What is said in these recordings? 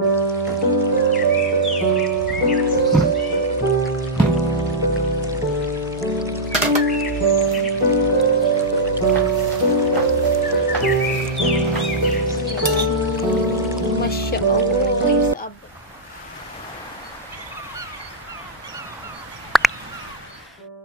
Masya Allah,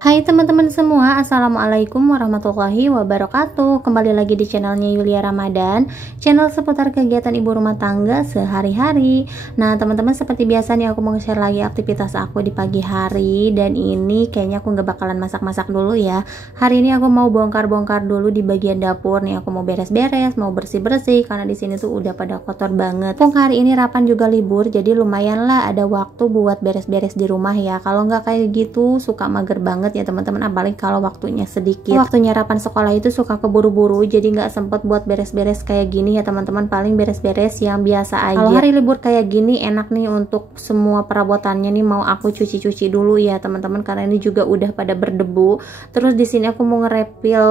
hai teman-teman semua, assalamualaikum warahmatullahi wabarakatuh. Kembali lagi di channelnya Yulia Ramadan, channel seputar kegiatan ibu rumah tangga sehari-hari. Nah teman-teman, seperti biasa nih aku mau share lagi aktivitas aku di pagi hari. Dan ini kayaknya aku nggak bakalan masak-masak dulu ya. Hari ini aku mau bongkar-bongkar dulu di bagian dapur nih. Aku mau beres-beres, mau bersih-bersih karena di sini tuh udah pada kotor banget. Pung hari ini Rapan juga libur, jadi lumayan lah ada waktu buat beres-beres di rumah ya. Kalau nggak kayak gitu suka mager banget ya teman-teman, apalagi kalau waktunya sedikit. Waktunya Rapan sekolah itu suka keburu-buru, jadi nggak sempet buat beres-beres kayak gini ya teman-teman. Paling beres-beres yang biasa aja. Kalau hari libur kayak gini enak nih untuk semua perabotannya nih mau aku cuci-cuci dulu ya teman-teman, karena ini juga udah pada berdebu. Terus di sini aku mau ngerepil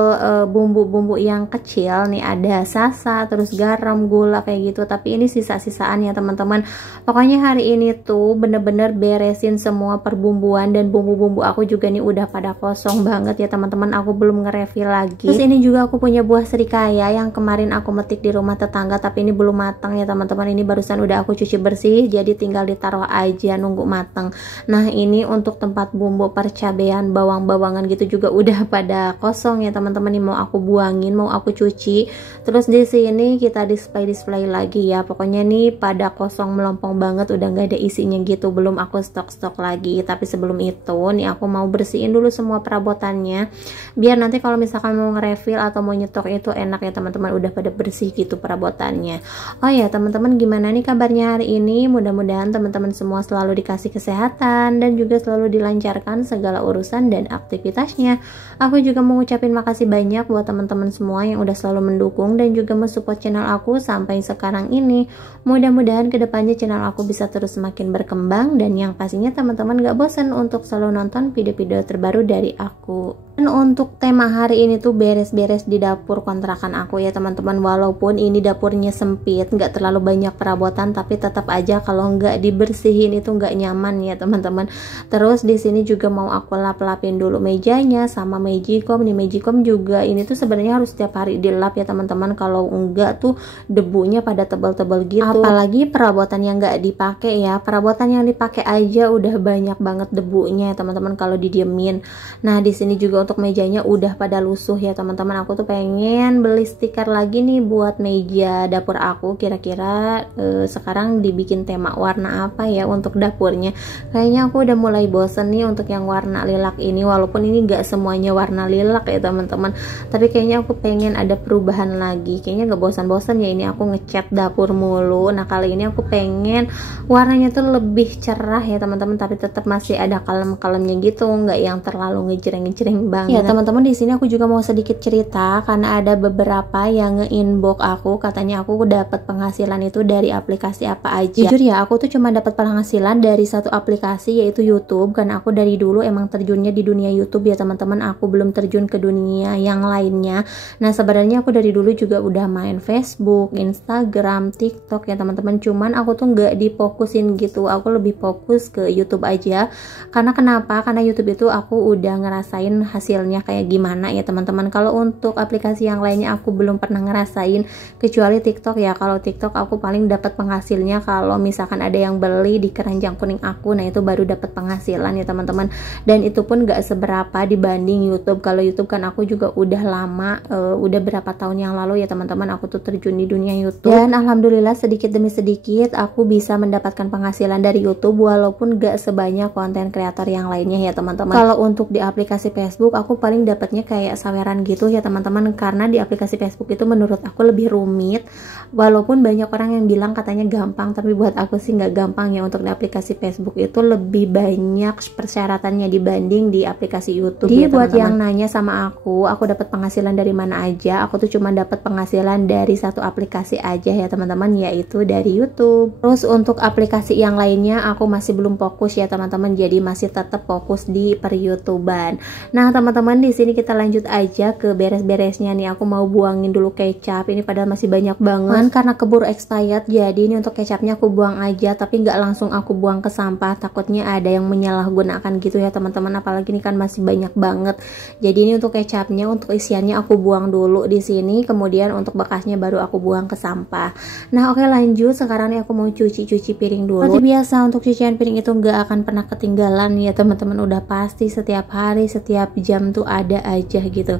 bumbu-bumbu yang kecil nih, ada sasa, terus garam, gula kayak gitu. Tapi ini sisa-sisaan ya teman-teman. Pokoknya hari ini tuh bener-bener beresin semua perbumbuan, dan bumbu-bumbu aku juga nih udah pada kosong banget ya teman-teman, aku belum nge-refill lagi. Terus ini juga aku punya buah serikaya yang kemarin aku metik di rumah tetangga, tapi ini belum matang ya teman-teman. Ini barusan udah aku cuci bersih, jadi tinggal ditaruh aja nunggu matang. Nah ini untuk tempat bumbu percabean, bawang-bawangan gitu juga udah pada kosong ya teman-teman. Ini mau aku buangin, mau aku cuci. Terus di sini kita display lagi ya. Pokoknya nih pada kosong melompong banget, udah nggak ada isinya gitu. Belum aku stok-stok lagi. Tapi sebelum itu nih aku mau bersihin dulu semua perabotannya, biar nanti kalau misalkan mau nge-refill atau mau nyetok itu enak ya teman-teman, udah pada bersih gitu perabotannya. Oh ya teman-teman, gimana nih kabarnya hari ini? Mudah-mudahan teman-teman semua selalu dikasih kesehatan dan juga selalu dilancarkan segala urusan dan aktivitasnya. Aku juga mau ngucapin makasih banyak buat teman-teman semua yang udah selalu mendukung dan juga mensupport channel aku sampai sekarang ini. Mudah-mudahan kedepannya channel aku bisa terus semakin berkembang, dan yang pastinya teman-teman gak bosan untuk selalu nonton video-video terbaru dari aku. Dan untuk tema hari ini tuh beres-beres di dapur kontrakan aku ya teman-teman. Walaupun ini dapurnya sempit, nggak terlalu banyak perabotan, tapi tetap aja kalau nggak dibersihin itu nggak nyaman ya teman-teman. Terus di sini juga mau aku lap-lapin dulu mejanya sama Magicom. Nih Magicom juga ini tuh sebenarnya harus setiap hari dilap ya teman-teman. Kalau enggak tuh debunya pada tebal-tebal gitu. Apalagi perabotan yang nggak dipakai ya. Perabotan yang dipakai aja udah banyak banget debunya ya teman-teman kalau didiemin. Nah di sini juga untuk mejanya udah pada lusuh ya teman-teman. Aku tuh pengen beli stiker lagi nih buat meja dapur aku. Kira-kira sekarang dibikin tema warna apa ya untuk dapurnya. Kayaknya aku udah mulai bosen nih untuk yang warna lilac ini. Walaupun ini gak semuanya warna lilac ya teman-teman, tapi kayaknya aku pengen ada perubahan lagi. Kayaknya gak bosan-bosan ya ini aku ngecat dapur mulu. Nah kali ini aku pengen warnanya tuh lebih cerah ya teman-teman, tapi tetap masih ada kalem-kalemnya gitu, nggak yang terlalu ngejreng-ngejreng banget. Ya teman-teman, di sini aku juga mau sedikit cerita karena ada beberapa yang nge-inbox aku, katanya aku dapat penghasilan itu dari aplikasi apa aja. Jujur ya, aku tuh cuma dapat penghasilan dari satu aplikasi, yaitu YouTube. Karena aku dari dulu emang terjunnya di dunia YouTube ya teman-teman, aku belum terjun ke dunia yang lainnya. Nah sebenarnya aku dari dulu juga udah main Facebook, Instagram, TikTok ya teman-teman, cuman aku tuh nggak difokusin gitu. Aku lebih fokus ke YouTube aja. Karena kenapa? Karena YouTube itu aku udah ngerasain hasilnya kayak gimana ya teman-teman. Kalau untuk aplikasi yang lainnya aku belum pernah ngerasain, kecuali TikTok ya. Kalau TikTok aku paling dapat penghasilnya kalau misalkan ada yang beli di keranjang kuning aku, nah itu baru dapat penghasilan ya teman-teman. Dan itu pun gak seberapa dibanding YouTube. Kalau YouTube kan aku juga udah lama, udah berapa tahun yang lalu ya teman-teman aku tuh terjun di dunia YouTube. Dan alhamdulillah sedikit demi sedikit aku bisa mendapatkan penghasilan dari YouTube, walaupun gak sebanyak konten kreator yang lainnya ya teman-teman. Kalau untuk di aplikasi Facebook aku paling dapatnya kayak saweran gitu ya teman-teman, karena di aplikasi Facebook itu menurut aku lebih rumit. Walaupun banyak orang yang bilang katanya gampang, tapi buat aku sih nggak gampang ya. Untuk di aplikasi Facebook itu lebih banyak persyaratannya dibanding di aplikasi YouTube. Jadi ya, buat yang nanya sama aku dapat penghasilan dari mana aja, aku tuh cuma dapat penghasilan dari satu aplikasi aja ya teman-teman, yaitu dari YouTube. Terus untuk aplikasi yang lainnya aku masih belum fokus ya teman-teman, jadi masih tetap fokus di per YouTuber. Nah teman-teman, di sini kita lanjut aja ke beres-beresnya nih. Aku mau buangin dulu kecap. Ini padahal masih banyak banget karena keburu expired. Jadi ini untuk kecapnya aku buang aja, tapi nggak langsung aku buang ke sampah. Takutnya ada yang menyalahgunakan gitu ya teman-teman. Apalagi ini kan masih banyak banget. Jadi ini untuk kecapnya, untuk isiannya aku buang dulu di sini. Kemudian untuk bekasnya baru aku buang ke sampah. Nah oke, lanjut. Sekarang nih aku mau cuci piring dulu. Seperti biasa untuk cucian piring itu nggak akan pernah ketinggalan ya teman-teman. Udah pasti setiap hari, setiap jam tuh ada aja gitu.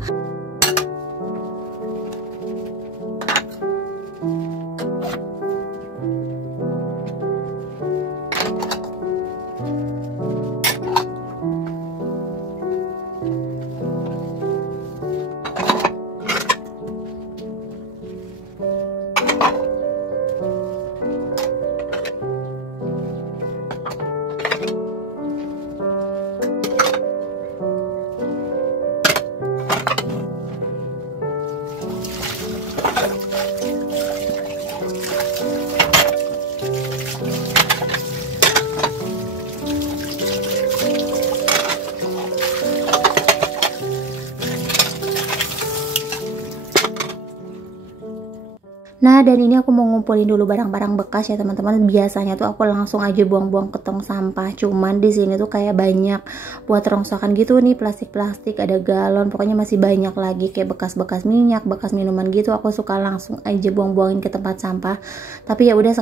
Nah, dan ini aku mau ngumpulin dulu barang-barang bekas ya teman-teman. Biasanya tuh aku langsung aja buang-buang ke tong sampah. Cuman di sini tuh kayak banyak buat rongsokan gitu nih, plastik-plastik, ada galon, pokoknya masih banyak lagi kayak bekas-bekas minyak, bekas minuman gitu. Aku suka langsung aja buang-buangin ke tempat sampah. Tapi ya udah,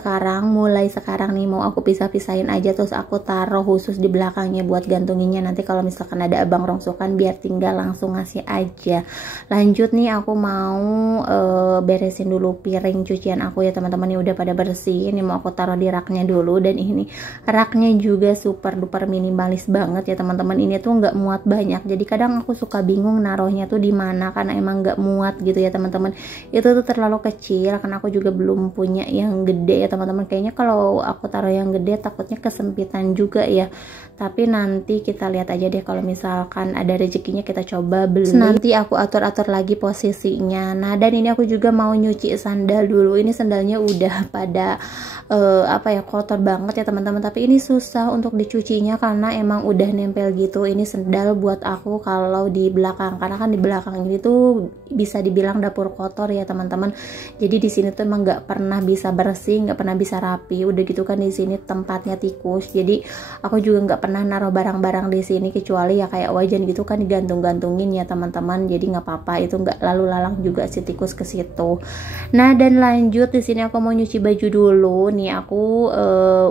mulai sekarang nih mau aku pisah-pisahin aja, terus aku taruh khusus di belakangnya buat gantunginnya. Nanti kalau misalkan ada abang rongsokan biar tinggal langsung ngasih aja. Lanjut nih, aku mau beresin dulu piring cucian aku ya teman-teman. Ini udah pada bersih. Ini mau aku taruh di raknya dulu, dan ini raknya juga super duper minimalis banget ya teman-teman. Ini tuh nggak muat banyak, jadi kadang aku suka bingung naruhnya tuh di mana karena emang nggak muat gitu ya teman-teman. Itu tuh terlalu kecil karena aku juga belum punya yang gede ya teman-teman. Kayaknya kalau aku taruh yang gede takutnya kesempitan juga ya. Tapi nanti kita lihat aja deh, kalau misalkan ada rezekinya kita coba beli. Nanti aku atur-atur lagi posisinya. Nah, dan ini aku juga mau nyuci sandal dulu. Ini sandalnya udah pada kotor banget ya teman-teman. Tapi ini susah untuk dicucinya karena emang udah nempel gitu. Ini sandal buat aku kalau di belakang, karena kan di belakang ini tuh bisa dibilang dapur kotor ya teman-teman. Jadi di sini tuh emang nggak pernah bisa bersih, nggak pernah bisa rapi. Udah gitu kan di sini tempatnya tikus. Jadi aku juga nggak pernah naruh barang-barang di sini, kecuali ya kayak wajan gitu kan digantung-gantungin ya teman-teman. Jadi nggak apa-apa, itu nggak lalu lalang juga si tikus ke situ. Nah, dan lanjut di sini aku mau nyuci baju dulu nih. Aku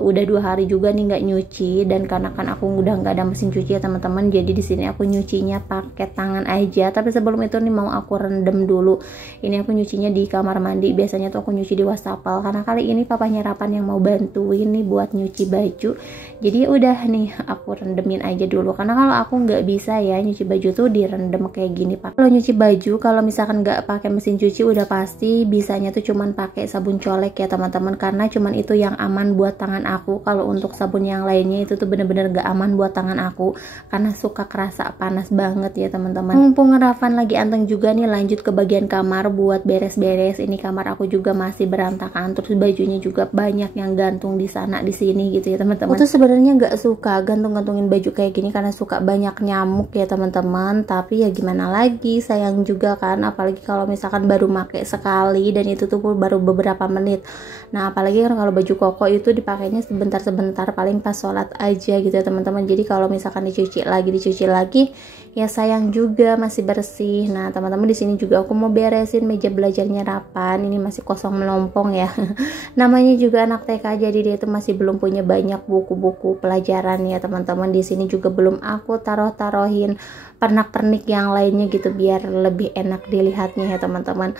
udah 2 hari juga nih nggak nyuci, dan karena kan aku udah nggak ada mesin cuci ya teman-teman. Jadi di sini aku nyucinya pakai tangan aja. Tapi sebelum itu nih mau aku rendam dulu. Ini aku nyucinya di kamar mandi. Biasanya tuh aku nyuci di wastafel, karena kali ini papanya Rapan yang mau bantuin nih buat nyuci baju. Jadi udah nih aku rendemin aja dulu, karena kalau aku nggak bisa ya nyuci baju tuh direndam kayak gini Pak. Kalau nyuci baju, kalau misalkan nggak pakai mesin cuci udah pasti bisanya tuh cuman pakai sabun colek ya teman-teman, karena cuman itu yang aman buat tangan aku. Kalau untuk sabun yang lainnya itu tuh bener-bener nggak aman buat tangan aku, karena suka kerasa panas banget ya teman-teman. Mumpung Rafan lagi anteng juga nih, lanjut ke bagian kamar buat beres-beres. Ini kamar aku juga masih berantakan, terus bajunya juga banyak yang gantung di sana di sini gitu ya teman-teman. Aku tuh sebenarnya nggak suka gantung-gantungin baju kayak gini karena suka banyak nyamuk ya teman-teman. Tapi ya gimana lagi, sayang juga kan, apalagi kalau misalkan baru pakai sekali dan itu tuh baru beberapa menit. Nah, apalagi kan kalau baju koko itu dipakainya sebentar-sebentar, paling pas sholat aja gitu ya teman-teman. Jadi kalau misalkan dicuci lagi ya sayang juga, masih bersih. Nah teman-teman, di sini juga aku mau beresin meja belajarnya Rapan. Ini masih kosong melompong ya. Namanya juga anak TK, jadi dia itu masih belum punya banyak buku-buku pelajaran ya teman-teman. Di sini juga belum aku taruhin pernak-pernik yang lainnya gitu, biar lebih enak dilihatnya ya teman-teman.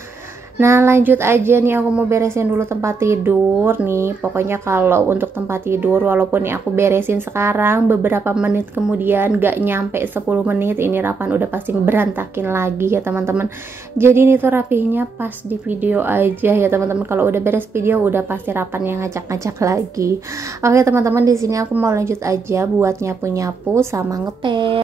Nah, lanjut aja nih, aku mau beresin dulu tempat tidur nih. Pokoknya kalau untuk tempat tidur, walaupun nih aku beresin sekarang, beberapa menit kemudian, gak nyampe 10 menit ini Rapan udah pasti berantakin lagi ya teman-teman. Jadi ini tuh rapihnya pas di video aja ya teman-teman. Kalau udah beres video udah pasti Rapan yang ngacak-ngacak lagi. Oke teman-teman, di sini aku mau lanjut aja buat nyapu-nyapu sama ngepel.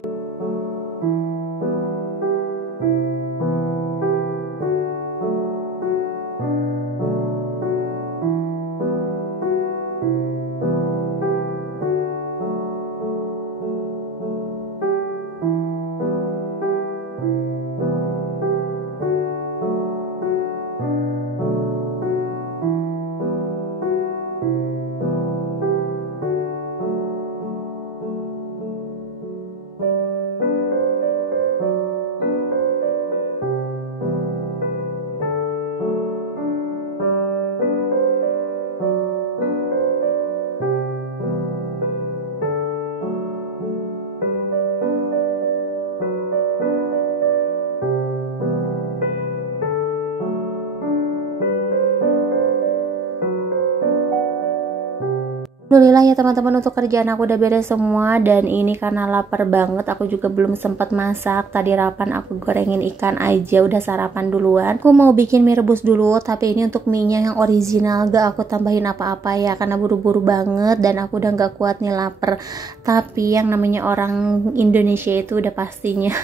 Alhamdulillah ya teman-teman, untuk kerjaan aku udah beres semua, dan ini karena lapar banget aku juga belum sempat masak. Tadi rapan aku gorengin ikan aja, udah sarapan duluan. Aku mau bikin mie rebus dulu, tapi ini untuk mie nya yang original, gak aku tambahin apa-apa ya karena buru-buru banget dan aku udah gak kuat nih lapar. Tapi yang namanya orang Indonesia itu udah pastinya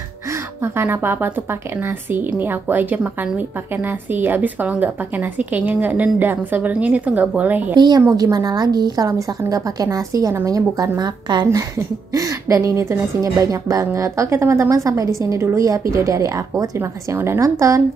makan apa-apa tuh pakai nasi. Ini aku aja makan mie pakai nasi. Abis kalau nggak pakai nasi kayaknya nggak nendang. Sebenarnya ini tuh nggak boleh ya. Tapi ya mau gimana lagi, kalau misalkan nggak pakai nasi ya namanya bukan makan. Dan ini tuh nasinya banyak banget. Oke teman-teman, sampai di sini dulu ya video dari aku. Terima kasih yang udah nonton.